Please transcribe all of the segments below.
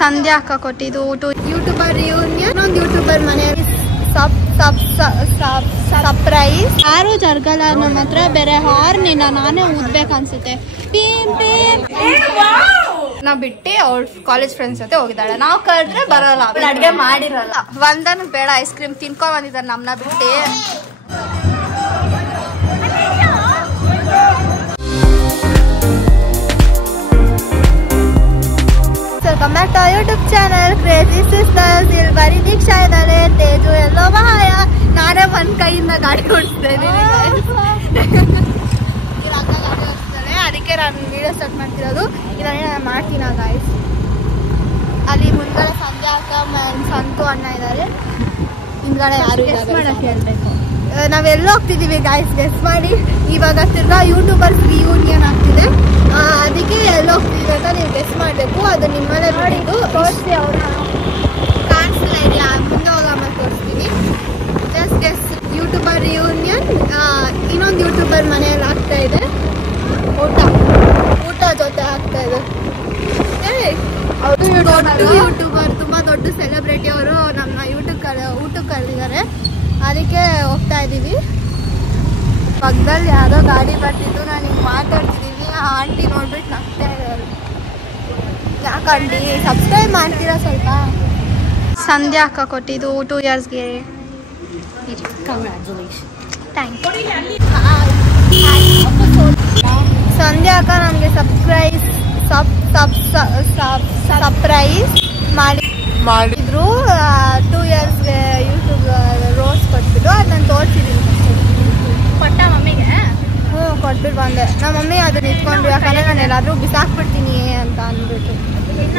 ಸಂಧ್ಯಾ ಅಕ್ಕ ಕೊಟ್ಟಿದ್ದು YouTuber reunion ಒಂದು ಯೂಟ್ಯೂಬರ್ ಮನೆಯಲ್ಲಿ ಸರ್ಪ್ರೈಸ್. ಯಾರು ಜರ್ಗಲ್ಲ ಅನ್ನೋ ಮಾತ್ರ ಬೇರೆ ಹಾರ್ನಿನ ನಾನೇ ಊದ್ಬೇಕನ್ಸುತ್ತೆ. ನಾ ಬಿಟ್ಟು ಅವ್ರ ಕಾಲೇಜ್ ಫ್ರೆಂಡ್ಸ್ ಜೊತೆ ಹೋಗಿದ್ದಾಳೆ. ನಾವು ಕರೆದ್ರೆ ಬರೋಲ್ಲ, ಅಡ್ಗೆ ಮಾಡಿರಲ್ಲ. ಒಂದನ್ನು ಬೇಡ ಐಸ್ ಕ್ರೀಮ್ ತಿನ್ಕೊಂಡ್ ಬಂದಿದ್ದಾರೆ ನಮ್ಮನ್ನ ಬಿಟ್ಟು. Welcome back to YouTube channel crazy sisters. ಇಲ್ಲಿ ಬರೀ ದೀಕ್ಷಾ ಇದ್ದಾಳೆ, ತೇಜು ಎಲ್ಲೋ ಮಹಾಯ. ನಾನೇ ಒಂದ್ ಕೈಯಿಂದ ಗಾಡಿ ಓಡಿಸ್ತೇನೆ, ಅದಕ್ಕೆ ನಾನು ವಿಡಿಯೋ ಸ್ಟಾರ್ಟ್ ಮಾಡ್ತಿರೋದು. ಇದನ್ನೇ ನಾನು ಮಾಡ್ತೀನಿ ಗಾಯ್ಸ್. ಅಲ್ಲಿ ಮುಂದ್ಗಡೆ ಸಂಧ್ಯಾ ಅಕ್ಕ ಸಂತು ಅಣ್ಣ ಇದ್ದಾರೆ, ಹಿಂದ್ಗಡೆ ಯಾರು ಹೇಳ್ಬೇಕು. ನಾವೆಲ್ಲ ಹೋಗ್ತಿದೀವಿ ಗಾಯ್ಸ್, ಗೆಸ್ ಮಾಡಿ. ಇವಾಗ ತಿರ್ಗಾ ಯೂಟ್ಯೂಬರ್ಸ್ ರಿಯೂನಿಯನ್ ಆಗ್ತಿದೆ, ಅದಕ್ಕೆ ಎಲ್ಲ ಹೋಗ್ತಿದೆ ಅಂತ ನೀವು ಗೆಸ್ ಮಾಡಬೇಕು. ಅದು ನಿಮ್ಮಲ್ಲೇ ನೋಡಿದ್ದು ತೋರಿಸಿ. ಅವ್ರ ಕಾಣಿಸ್ತಾ ಇದೆಯಾ? ಮುಂದೆ ಹೋಗ ಆಮೇಲೆ ತೋರಿಸ್ತೀನಿ. Just guess. ಯೂಟ್ಯೂಬರ್ ರಿಯೂನಿಯನ್ ಇನ್ನೊಂದು ಯೂಟ್ಯೂಬರ್ ಮನೆಯಲ್ಲಿ ಆಗ್ತಾ ಇದೆ. ಊಟ ಜೊತೆ ಆಗ್ತಾ ಇದೆ. ಅವರು ದೊಡ್ಡ ಯೂಟ್ಯೂಬರ್, ತುಂಬಾ ದೊಡ್ಡ ಸೆಲೆಬ್ರಿಟಿ. ಅವರು ನಮ್ಮ ಊಟಕ್ಕೆ ಕರೆದಿದ್ದಾರೆ, ಅದಕ್ಕೆ ಹೋಗ್ತಾ ಇದ್ದೀವಿ. ಪಕ್ಕದಲ್ಲಿ ಯಾವುದೋ ಗಾಡಿ ಬರ್ತಿದ್ದು, ನಾನು ಹಿಂಗೆ ಮಾತಾಡ್ತಿದ್ದೀನಿ. ಆ ಆಂಟಿ ನೋಡ್ಬಿಟ್ಟು ನಗ್ತಾ ಇದ್ದಾರೆ. ಯಾಕಂಡಿ ಸಬ್ಸ್ಕ್ರೈಬ್ ಮಾಡ್ತೀರಾ ಸ್ವಲ್ಪ? ಸಂಧ್ಯಾ ಅಕ್ಕ ಕೊಟ್ಟಿದ್ದು 2 yearsಗೆ. Thank you. ಸಂಧ್ಯಾ ಅಕ್ಕ ನಮಗೆ ಸರ್ಪ್ರೈಸ್ ಮಾಡಿದ್ರು. 2 yearsಗೆ ಯೂಟ್ಯೂಬ್ ರೋಸ್ ಕೊಟ್ಬಿಟ್ಟು ಅದು ನಾನು ತೋರಿಸಿದ್ದೀನಿ. ಕೊಟ್ಟ ಮಮ್ಮಿಗೆ? ಕೊಟ್ಬಿಟ್ಟು ಬಂದೆ. ನಮ್ಮ ಮಮ್ಮಿ ಅದನ್ನ ಇಟ್ಕೊಂಡ್ರು, ಯಾಕಂದ್ರೆ ನಾನು ಎಲ್ಲಾದ್ರೂ ಬಿಸಾಕ್ಬಿಡ್ತೀನಿ ಅಂತ ಅಂದ್ಬಿಟ್ಟು.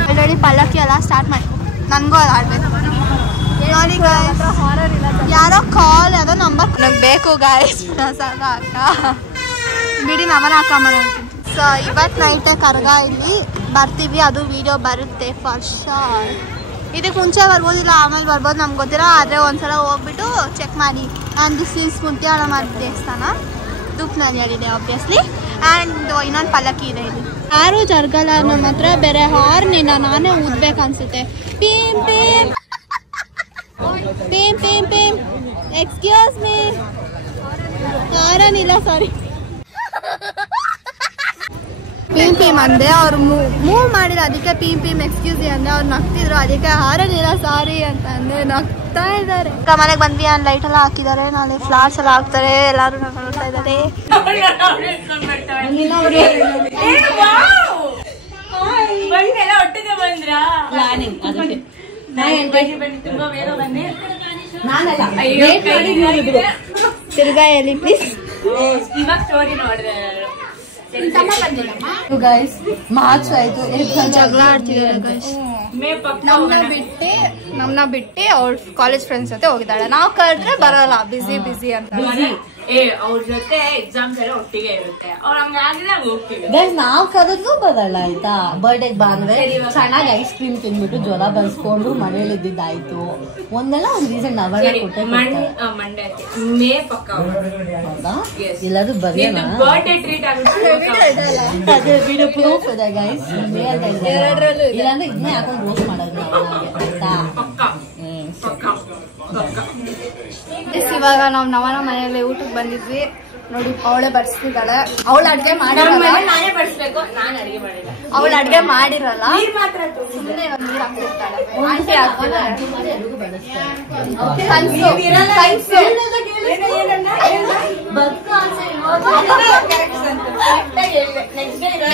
ಆಲ್ರೆಡಿ ಪಲ್ಲಕ್ಕಿ ಎಲ್ಲ ಸ್ಟಾರ್ಟ್ ಮಾಡಿ, ನನಗೂ ಅದು ಆಡ್ಬೇಕು. ನೋಡಿ ಗಾಯ್ಸ್, ಯಾರೋ ಕಾಲ್ ಯಾವುದೋ ನಂಬರ್ ನನಗೆ ಬೇಕು ಗಾಯ್ಸ್. ಅಕ್ಕ ಬಿಡಿ, ನಮ್ಮನ ಹಾಕಮ್ಮನ. ಸೊ ಇವತ್ತು ನೈಟೇ ಕರ್ಗ ಇಲ್ಲಿ ಬರ್ತೀವಿ, ಅದು ವಿಡಿಯೋ ಬರುತ್ತೆ ಫಾರ್ ಶೋರ್. ಇದಕ್ಕೆ ಮುಂಚೆ ಬರ್ಬೋದಿಲ್ಲ, ಆಮೇಲೆ ಬರ್ಬೋದು, ನಮ್ಗೆ ಗೊತ್ತಿಲ್ಲ. ಆದರೆ ಒಂದ್ಸಲ ಹೋಗ್ಬಿಟ್ಟು ಚೆಕ್ ಮಾಡಿ. ಆ್ಯಂಡ್ ದಿಸ್ ಈಸ್ ಮುತ್ಯಾಳಮ್ಮ ದೇವಸ್ಥಾನ, ದುಪ್ನದಿಯಲ್ಲಿದೆ ಆಬ್ವಿಯಸ್ಲಿ. ಆ್ಯಂಡ್ ಇನ್ನೊಂದು ಪಲ್ಲಕ್ಕಿ ಇದೆ ಇಲ್ಲಿ. ಯಾರು ಜರ್ಗಲ್ಲ ಅನ್ನೋ ಮಾತ್ರ ಬೇರೆ ಹಾರ್ನಿನ ನಾನೇ ಊದ್ಬೇಕನ್ಸುತ್ತೆ. ಪೀಮ್ ಪೀಮ್ ಪೀಮ್ ಪೀಮ್ ಪೀಮ್. ಎಕ್ಸ್ಕ್ಯೂಸ್ ಮೀ, ಹಾರನಿಲ್ಲ, ಸಾರಿ. ಪೀಮ್ ಪೀಮ್ ಅಂದೆ, ಅವ್ರು ಮೂವ್ ಮಾಡಿದ್ರು, ಅದಕ್ಕೆ ಪೀಮ್ ಪೀಮ್ ಎಕ್ಸ್ಕ್ಯೂಸ್ ಅಂದೆ. ಅವ್ರು ನಗ್ತಿದ್ರು, ಅದಕ್ಕೆ ಹಾರನಿಲ್ಲ ಸಾರಿ ಅಂತ ಅಂದೆ. ನಗ್ತಾ ಇದ್ದಾರೆ. ಮನೆಗೆ ಬಂದ್ವಿ, ಆ್ಯಂಡ್ ಲೈಟ್ ಎಲ್ಲ ಹಾಕಿದ್ದಾರೆ, ನಾಳೆ ಫ್ಲಾರ್ಸ್ ಎಲ್ಲ ಹಾಕ್ತಾರೆ. ಎಲ್ಲರೂ ನೋಡ್ತಾ ಇದ್ದಾರೆ. ತಿರ್ಗಾ ಹೇಳಿ ಪ್ಲೀಸ್. ಗೈಸ್ ಮಾರ್ಚ್ ಆಯ್ತು, ಜಗಳ ಆಡ್ತಿದ್ದಾರೆ ಗೈಸ್. ನಮ್ಮನ್ನ ಬಿಟ್ಟು ಅವ್ರ ಕಾಲೇಜ್ ಫ್ರೆಂಡ್ಸ್ ಜೊತೆ ಹೋಗಿದ್ದಾಳೆ. ನಾವು ಕರೆದ್ರೆ ಬರೋಲ್ಲ, ಬಿಸಿ ಅಂತ. ಅವ್ರ ಜೊತೆ ಎಕ್ಸಾಮ್ಸ್ ಎಲ್ಲ ಒಟ್ಟಿಗೆ ಇರುತ್ತೆ. ನಾವ್ ಕರೆದ್ಲು ಬರಲ್ಲ ಆಯ್ತಾ. ಬರ್ಡೇಗ್ ಬಂದ್ರೆ ಚೆನ್ನಾಗಿ ಐಸ್ ಕ್ರೀಮ್ ತಿನ್ಬಿಟ್ಟು ಜ್ವರ ಬರ್ಸ್ಕೊಂಡು ಮನೇಲಿ ಇದ್ದಿದ್ದಾಯ್ತು. ಒಂದೆಲ್ಲ ಒಂದ್ ರೀಸನ್ ಅವರೇ ಕೊಟ್ಟೆ ಮೇ ಪಕ್ಕ ಎಲ್ಲರೂ ಬರೆಯೋಣ. ಬರ್ಡೇ ಟ್ರೀಟ್ ಅದೇ ವಿಡಿಯೋ ಪ್ರೂಫ್ ಇದೆ ಗೈಸ್. ಇಲ್ಲಾಂದ್ರೆ ಇದನ್ನೇ ಹಾಕೊಂಡು ರೋಸ್ಟ್ ಮಾಡೋದು ಆಯ್ತಾ. ಇವಾಗ ನಾವು ನವನ ಮನೆಯಲ್ಲಿ ಊಟಕ್ಕೆ ಬಂದಿದ್ವಿ. ನೋಡಿ ಅವಳೆ ಬಡಿಸ್ತಿದ್ದಾಳೆ. ಅವಳು ಅಡ್ಗೆ ಮಾಡಿರಲ್ಲ, ನಾನೇ ಬಡಿಸ್ಬೇಕು. ನಾನು ಅಡಿಗೆ ಮಾಡಿಲ್ಲ. ಅವಳು ಅಡ್ಗೆ ಮಾಡಿರಲ್ಲ, ಸುಮ್ಮನೆ ನೀರು ಹಾಕ್ತಿರ್ತಾಳೆ.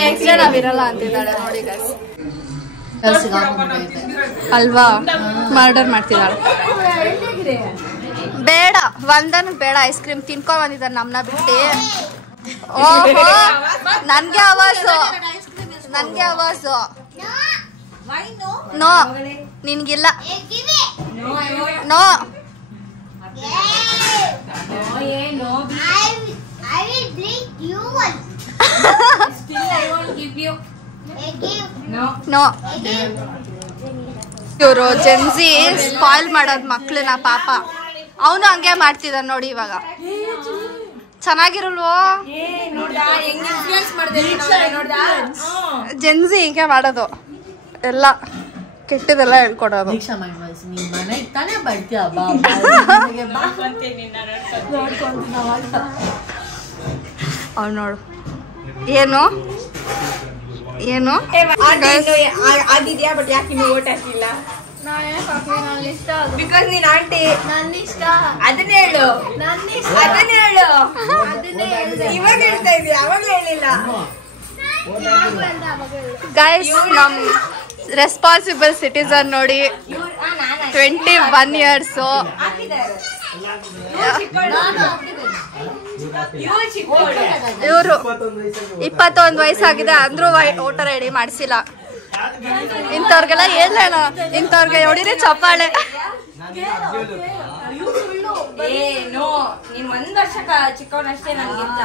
Next day ನಾವಿರಲ್ಲ ಅಂತಿದ್ದಾಳೆ. ನೋಡಿ ಗೈಸ್, ಅಲ್ವಾ, ಮರ್ಡರ್ ಮಾಡ್ತಿದ್ದಾಳೆ. ಬೇಡ, ಒಂದನ್ನು ಬೇಡ ಐಸ್ ಕ್ರೀಮ್ ತಿನ್ಕೊಂಡ್ ಬಂದಿದ್ದಾರೆ ನಮ್ಮನ್ನ ಬಿಟ್ಟು. ಓಹೋ, ನನ್ಗೆ ಆವಾಜು. ನೋ, ನಿನ್ಗಿಲ್ಲ. No, no. ಇವರು ಜೆನ್ಸಿ ಸ್ಪಾಯ್ಲ್ ಮಾಡೋದ್ ಮಕ್ಳನ್ನ ಪಾಪ. ಅವನು ಹಂಗೆ ಮಾಡ್ತಿದ್ದ ನೋಡಿ. ಇವಾಗ ಚೆನ್ನಾಗಿರಲ್ವೋ? ಜೆನ್ಸಿ ಹಿಂಗೆ ಮಾಡೋದು ಎಲ್ಲ. ಕೆಟ್ಟದೆಲ್ಲ ಹೇಳ್ಕೊಡೋದು. ದೀಕ್ಷಾ ಮಾಡ್ಬಾರ್ದು ನೀನ್ ಮನೆಗೆ ತಾನೇ ಬರ್ತೀಯ ಬಾ ನೋಡ್ಕೊಂತೀನಿ ಅವಾಗ. ಅವ್ನು ನೋಡು ಏನು ಏನು ಆಗಿದ್ಯಾ ಬಟ್ ಯಾಕೆ ನೀವು ಓಟ್ ಹಾಕಿಲ್ಲ? ಬಿಕಾಸ್ ನೀನ್ ಆಂಟಿ. ನನ್ನ ಇಷ್ಟ ಅದನ್ನ ಹೇಳು, ನನ್ನ ಇಷ್ಟ ಅದನ್ನ ಹೇಳು. ಇವಾಗ ಹೇಳ್ತಾ ಇದ್ದೀವಿ, ಅವಾಗ ಹೇಳಿಲ್ಲ. ಗೈಸ್ ನಮ್ ರೆಸ್ಪಾನ್ಸಿಬಲ್ ಸಿಟಿಸನ್ ನೋಡಿ 21 years. ಇವರು 21 ವಯಸ್ಸಾಗಿದೆ ಅಂದ್ರೂ ವೋಟರ್ ಐಡಿ ಮಾಡಿಸಿಲ್ಲ. ಇಂಥವ್ರಿಗೆಲ್ಲ ಹೇಳೋಣ, ಇಂಥವ್ರಿಗೆ ಹೊಡಿರಿ ಚಪ್ಪಾಳೆ. ನೋ, ನೀನ್ 1 ವರ್ಷ ಚಿಕ್ಕವನಷ್ಟೇ ನನ್ಗಿಂತ.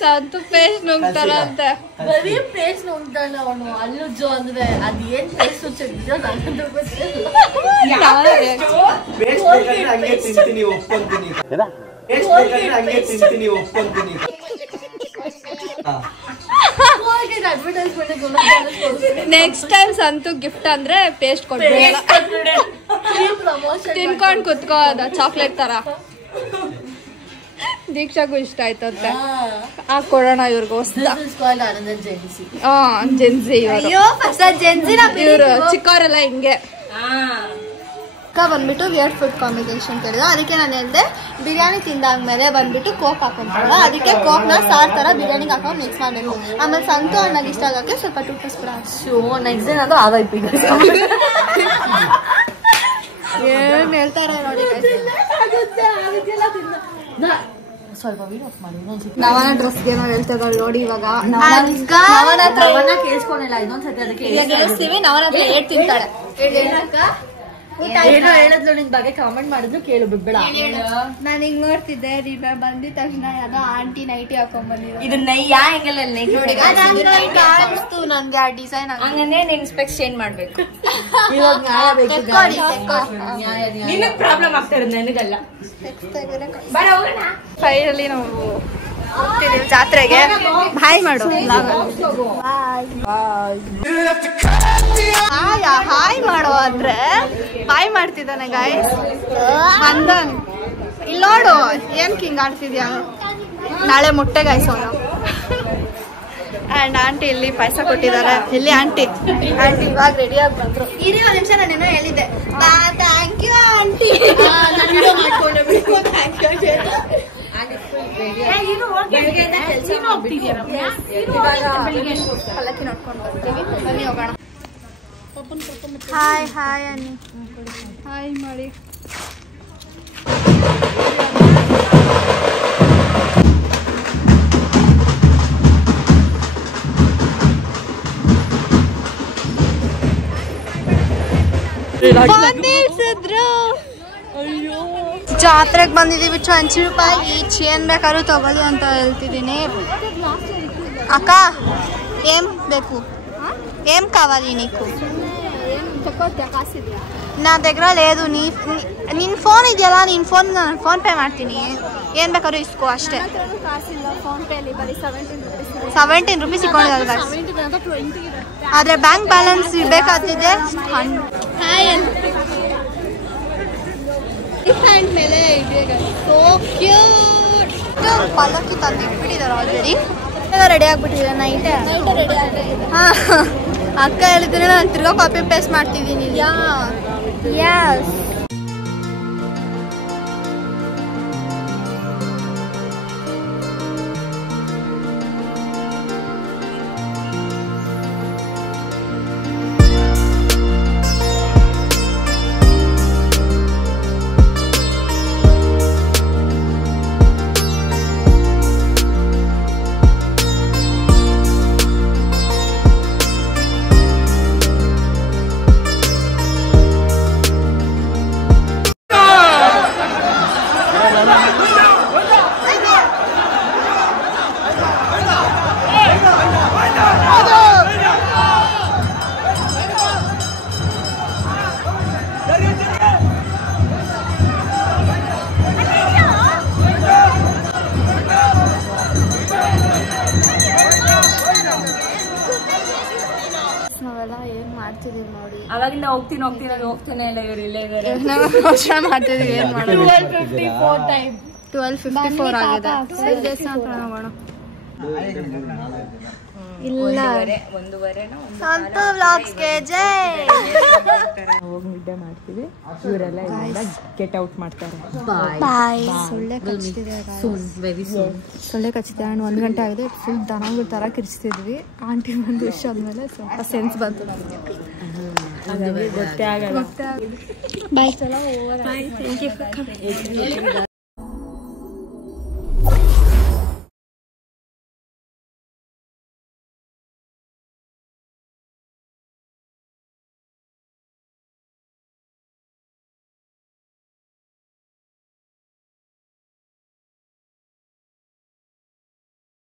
ಸಂತು ಪೇಸ್ಟ್ ನುಂಗ್ತಾರಂತೆ. ಬರೀ ಪೇಸ್ಟ್ ನುಂಗ್ತಾನೆ ಅವನು. ಅಲ್ಲುಜ್ಜು ಅಂದ್ರೆ ಅದ್ ಏನ್ ಪೇಸ್ಟ್ ಗೊತ್ತಿಲ್ಲ. ನೆಕ್ಸ್ಟ್ ಟೈಮ್ ಸಂತು ಗಿಫ್ಟ್ ಅಂದ್ರೆ ಪೇಸ್ಟ್ ಕೊಡ್ಬೇಡ, ತಿನ್ಕೊಂಡ್ ಕುತ್ಕೋದ ಚಾಕ್ಲೇಟ್ ತರ. ದೀಕ್ಷಾಗೂ ಇಷ್ಟ ಆಯ್ತಂತೆ, ಕೊಡೋಣ ಇವ್ರಿಗೋಸ್ಕರ. ಜೆನ್ಸಿ ಇವರು ಚಿಕ್ಕವರೆಲ್ಲ ಹಿಂಗೆ. ಬಂದ್ಬಿಟ್ಟು ವಿಯರ್ಡ್ ಫುಡ್ ಕಾಂಬಿನೇಷನ್ ಕೇಳಿದ, ಅದಕ್ಕೆ ನಾನು ಹೇಳ್ದೆ ಬಿರಿಯಾನಿ ತಿಂದಾದ್ಮೇಲೆ ಬಂದ್ಬಿಟ್ಟು ಕೋಕ್ ಹಾಕೊಂತಾರ, ಅದಕ್ಕೆ ಕೋಕ್ ನ ಸಾರ್ ತರ ಬಿರಿಯಾನಿಗೆ ಹಾಕೊಂಡು ಮಿಕ್ಸ್ ಮಾಡಬೇಕು. ಆಮೇಲೆ ಸಂತು ಅಣ್ಣಗೆ ಇಷ್ಟ ಆಗಕ್ಕೆ ಸ್ವಲ್ಪ ಟೂತ್ ಕೂಡ ನೆಕ್ಸ್ಟ್ ಡೇ ಅದು ಆಗೋಯ್ತು. ಏನ್ ಹೇಳ್ತಾರೆ ನೋಡಿ. ಸ್ವಲ್ಪ ವೀಡಿಯೋ ಮಾಡಿ ನವನ ಡ್ರೆಸ್ಗೆ ನಾವು ಹೇಳ್ತಾ ಇದ್ದಾರೆ ನೋಡಿ. ಇವಾಗ ನವನ ಕೇಳಿಸ್ಕೊಂಡಿಲ್ಲ, ಇನ್ನೊಂದ್ಸತಿ ಅದಕ್ಕೆ ಹೇಳ್ತೀವಿ. ನವನ ಹತ್ರ ಏಟ್ ತಿಂತಾಳೆ. ಏನೋ ಹೇಳಿದ್ಲು ನಿನ್ ಬಗ್ಗೆ ಕಾಮೆಂಟ್ ಮಾಡಿದ್ರು, ಕೇಳು ಬಿಡ್ಬೇಡ. ನಾನು ಹಿಂಗ್ ನೋಡ್ತಿದ್ದೆ, ನೀವ್ ಬಂದಿದ ತಕ್ಷಣ ಯಾವ್ದೋ ಆಂಟಿ ನೈಟಿ ಹಾಕೊಂಡ್ ಬಂದಿರೋ. ಇದು ಯಾ ಆಂಗಲ್ ಅಲ್ಲಿ ಕಾಣಿಸ್ತು ನನ್ಗೆ ಆ ಡಿಸೈನ್. ಹಂಗಂದ್ರೆ ನೀನ್ ಸ್ಪೆಕ್ಸ್ ಚೇಂಜ್ ಮಾಡ್ಬೇಕು. ಇವಾಗ ನ್ಯಾಯ ಬೇಕು, ನಿನಗ್ ಪ್ರಾಬ್ಲಮ್ ಆಗ್ತಾ ಇರೋದು, ನನಗಲ್ಲ. ಫೈನಲಿ ನಾವು ಹೋಗ್ತಿದೀವಿ ಜಾತ್ರೆಗೆ. ಬಾಯ್ ಮಾಡು. ಹಾಯ್ ಮಾಡೋ ಅಂದ್ರೆ ಬಾಯ್ ಮಾಡ್ತಿದ್ದಾನೆ ಗಾಯ್ಸ್. ಬಂದನ್ ಇಲ್ಲಿ ನೋಡು, ಏನ್ ಹಿಂಗ್ ಆಡ್ತಿದ್ಯಾ. ನಾಳೆ ಮೊಟ್ಟೆ ಗಾಯ್ಸ್ ಅವನು. ಅಂಡ್ ಆಂಟಿ ಇಲ್ಲಿ ಪಾಯಸ ಕೊಟ್ಟಿದ್ದಾರೆ. ಇಲ್ಲಿ ಆಂಟಿ ಇವಾಗ ರೆಡಿಯಾಗಿ ಬಂದ್ರು. ಇರಿ ಒಂದ್ ನಿಮಿಷ, ನಾನೇನೋ ಹೇಳಿದ್ದೆ. Thank you aunty. ಪಲ್ಲಕ್ಕಿ ನೋಡ್ಕೊಂಡು ಬರ್ತೀವಿ, ಬನ್ನಿ ಹೋಗೋಣ. ಹಾಯ್ ಹಾಯ್ ಅನ್ನಿ, ಹಾಯ್ ಮಾಡಿ. ಜಾತ್ರೆಗೆ ಬಂದಿದ್ದೀವಿ. 20 ರೂಪಾಯಿ ಈಚ್. ಏನ್ ಬೇಕಾದ್ರೂ ತಗೊಳ್ಳಿ ಅಂತ ಹೇಳ್ತಿದ್ದೀನಿ. అక్క ఏం బెకు ఏం కావాలి నీకు? నా దగ్గర లేదు. ನಿನ್ನ ಫೋನ್ ಇದೆಯಲ್ಲ, ನಿನ್ನ ಫೋನ್ ನಾನು ಫೋನ್ ಪೇ ಮಾಡ್ತೀನಿ. ಏನು ಬೇಕಾದ್ರೂ ಇಸ್ಕೋ ಅಷ್ಟೇ. 17 ರೂಪೀಸ್ ಇಟ್ಕೊಂಡಿದ್ದಾರೆ. ಆದರೆ ಬ್ಯಾಂಕ್ ಬ್ಯಾಲೆನ್ಸ್ ಬೇಕಾಗ್ತಿದೆ. ಮೇಲೆ ಸೋ ಕ್ಯೂಟ್. ಪಲ್ಲಕ್ಕಿ ತಂದು ಇಟ್ಬಿಟ್ಟಿದ್ದಾರೆ ಆಲ್ರೆಡಿ. ರೆಡಿ ಆಗ್ಬಿಟ್ಟಿದೆ. ನೈಟೇ ರೆಡಿ ಆಗಿದೆ. ಹಾಂ, ಅಕ್ಕ ಹೇಳಿದ್ರೆ ನಾನು ತಿರ್ಗಾ ಕಾಪಿ ಪೇಸ್ಟ್ ಮಾಡ್ತಿದ್ದೀನಿ. ಯಸ್. ಮಾಡ್ತಿದೀವಿ ನೋಡಿ. ಅವಾಗಿಂದ ಹೋಗ್ತೀನಿ ಇಲ್ಲ ಇವ್ರು ಇಲ್ಲೇ ಇದಾರೆ. ನಾವು ಯೋಚನೆ ಮಾಡ್ತಿದೀವಿ ಏನ್ ಮಾಡೋದು. 12:54 ಆಗಿದೆ. ಇಲ್ಲ ಸಂತು ವ್ಲಾಗ್ಸ್ಗೆ ಜೈ. ಹೋಗಿ ನಿದ್ದೆ ಮಾಡ್ತೀವಿ. ಇವರೆಲ್ಲ ಇಲ್ಲಿಂದ ಗೆಟ್ ಔಟ್ ಮಾಡ್ತಾರೆ. ಬಾಯ್. ಸೊಳ್ಳೆ ಕಚ್ತಿದೆ ಸೊಳ್ಳೆ ಕಚ್ಚಿದೆ. ಆ್ಯಂಡ್ 1 ಗಂಟೆ ಆಗಿದೆ. ಫುಲ್ ದನಗಳ ಥರ ಕಿರ್ಚ್ತಿದ್ವಿ. ಆಂಟಿ ಒಂದು ವಿಷ ಆದ್ಮೇಲೆ ಸ್ವಲ್ಪ ಸೆನ್ಸ್ ಬಂತು ನಮಗೆ. ಗೊತ್ತೇ ಆಗಲ್ಲ. ಬಾಯ್. ಚಲೋ ಓವರ್.